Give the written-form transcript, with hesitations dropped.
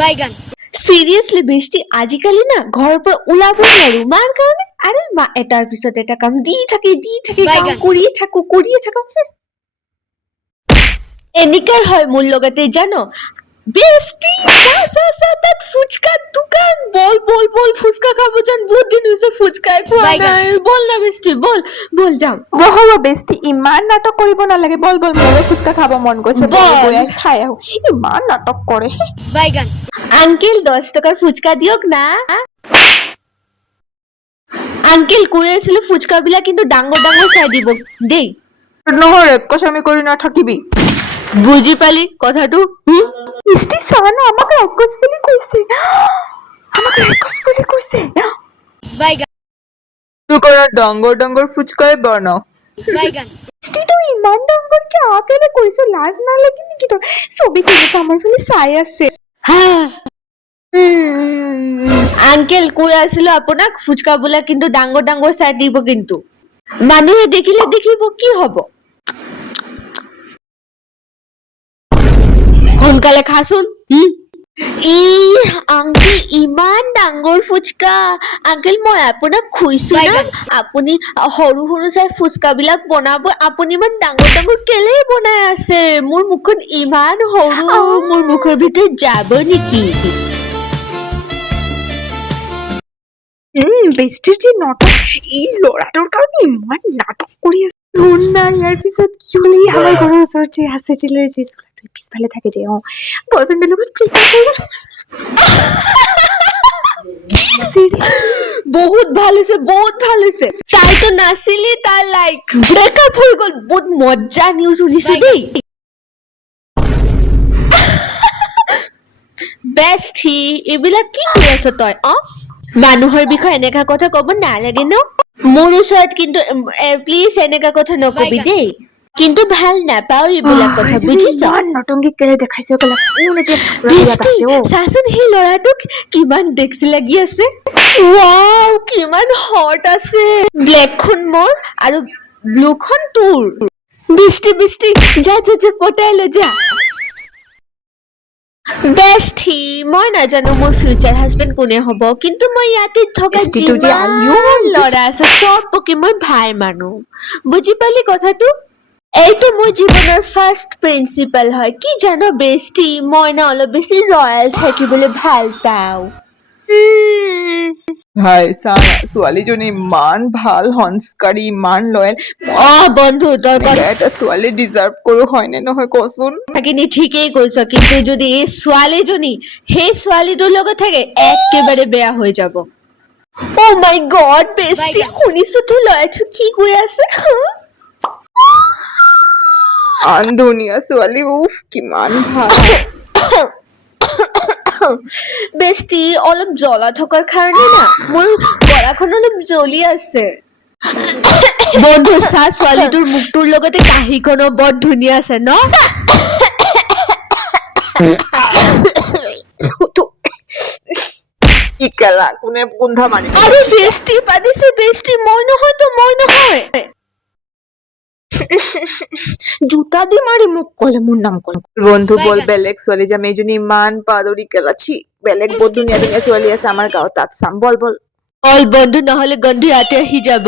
বাইগান। সিৰিয়াসলি বৃষ্টি আজিকালি না ঘৰৰ পৰা ওলাব নোৱাৰো মাৰ কাৰণে। আৰে মা এটাৰ পিছত এটা কাম দি থাকে কাম বাইগান। কৰিয়ে থাকো এনেকাই হয় মোৰ লগতে জানো। বেষ্টি তাত ফুচকা দোকান বল ফুচকা খাব যান বহুত দিন হৈছে ফুচকাই খোৱা বাইগান। নাই বল না বেষ্টি বল যাম। বহব বেষ্টি ইমান নাটক কৰিব নালাগে বল মোৰো ফুচকা খাব মন গৈছে বল বল। গৈ খাই আহো ইমান নাটক কৰে বাইগান। আঙ্কেল 10 টাকাৰ ফুচকা দিয়ক না। আঙ্কেল কৈ আছিলে ফুচকা বিলাক কিন্তু ডাঙৰ চাই দিব দেই। নহয় এককচামি কৰি নাথাকিবি বুজি পালি কথাটো? মিষ্টি চানা আমাক ৰাক্ষস বুলি কৈছে বাইগান। দোকানত ডাঙৰ ফুচকাই বনাও বাইগান। মিষ্টিটো ইমান ডাঙৰকে আকেলে কৈছো লাজ নালাগে নেকি তোৰ ছবি কেনেকা আমাৰ ফালে চাই আছে আঙ্কেল কৈ আছিলে আপোনাক ফুচকা বিলাক কিন্তু ডাঙৰ চাই দিব কিন্তু মানুহে দেখিব কি হব। সোনকালে খাচোন। আঙ্কেল ইমান ডাঙৰ ফুচকা। আঙ্কেল মই আপোনাক খুইছো না আপুনি সৰু চাই ফুচকা বিলাক বনাব আপুনি ইমান ডাঙৰ কেলে বনাই আছে মোৰ মুখখন ইমান সৰু মোৰ মুখৰ ভিতৰত যাব নেকি? বেষ্টিৰ যে নাটক এই ল'ৰাটোৰ কাৰণে ইমান নাটক কৰি আছে শুন না ইয়াৰ পিছত কি হলে আমাৰ ঘৰৰ ওচৰত যে আছে যে পিছফালে থাকে যে বয়ফ্ৰেণ্ডৰ লগত বহুত ভাল হৈছে তাইতো নাছিলি তাৰ লাইক ব্ৰেকআপ হৈ গ'ল বহুত মজা নিউজ শুনিছো দেই। বেষ্টি এইবিলাক কি কৰি আছ তই? মানুহৰ বিষয়ে এনেকা কথা কব নালাগে ন মোৰ ওচৰত কিন্তু প্লিজ এনেকা কথা নকবি দেই কিন্তু ভাল নাপাও এইবিলাক কথা বুজিছ। নটংগী কেলে দেখাইছে চাচোন সেই ল'ৰাটোক কিমান ডেক্সি লাগি আছে। ৱাও কিমান হট আছে। ব্লেকখন মোৰ আৰু ব্লুখন তোৰ। বৃষ্টি যা পটাই লৈ যা। বেষ্টি মই নাজানো মোৰ ফিউচাৰ হাজবেণ্ড কোনে হ'ব কিন্তু মই ইয়াতে থকা বেষ্টিটো যে যিমান ল'ৰা আছে চবকে মই ভাই মানো বুজি পালি কথাটো? এইটো মোৰ জীৱনৰ ফাৰ্ষ্ট প্ৰিন্সিপাল হয় কি জানো বেষ্টি মই না অলপ বেছি ৰয়েল থাকিবলৈ ভাল পাওঁ। ভাই চানা ছোৱালীজনী ইমান ভাল সংস্কাৰী ইমান লয়েল বন্ধু তই এটা ছোৱালী ডিজাৰ্ভ কৰো হয়নে নহয় কচোন কথাখিনি ঠিকেই কৈছ কিন্তু যদি এই ছোৱালীজনী সেই ছোৱালীটোৰ লগত থাকে একেবাৰে বেয়া হৈ যাব। ও মাই গড বেষ্টি শুনিছো তোৰ ল'ৰাটো কি কৈ আছে? আন ধুনীয়া ছোৱালী উফ কিমান ভাল বেষ্টি অলপ জ্বলা থকাৰ কাৰণে না মোৰ গলাখন অলপ জ্বলি আছে। বন্ধু চা ছোৱালীটোৰ মুখটোৰ লগতে কাহিখনো বৰ ধুনীয়া আছে ন? কি কেলা কোনে গোন্ধা মাৰি আৰে বেষ্টি পাদিছে বেষ্টি মই নহয় জোতা দি মাৰি মোক কলে মোৰ নাম কলে বন্ধু বল বেলেগ ছোৱালী যাম এইজনী ইমান পাদৰি কেলাচি বেলেগ বহুত ধুনীয়া ছোৱালী আছে আমাৰ গাঁৱত তাত চাম বল অল বন্ধু নহলে গন্ধু ইয়াতে আহি যাব।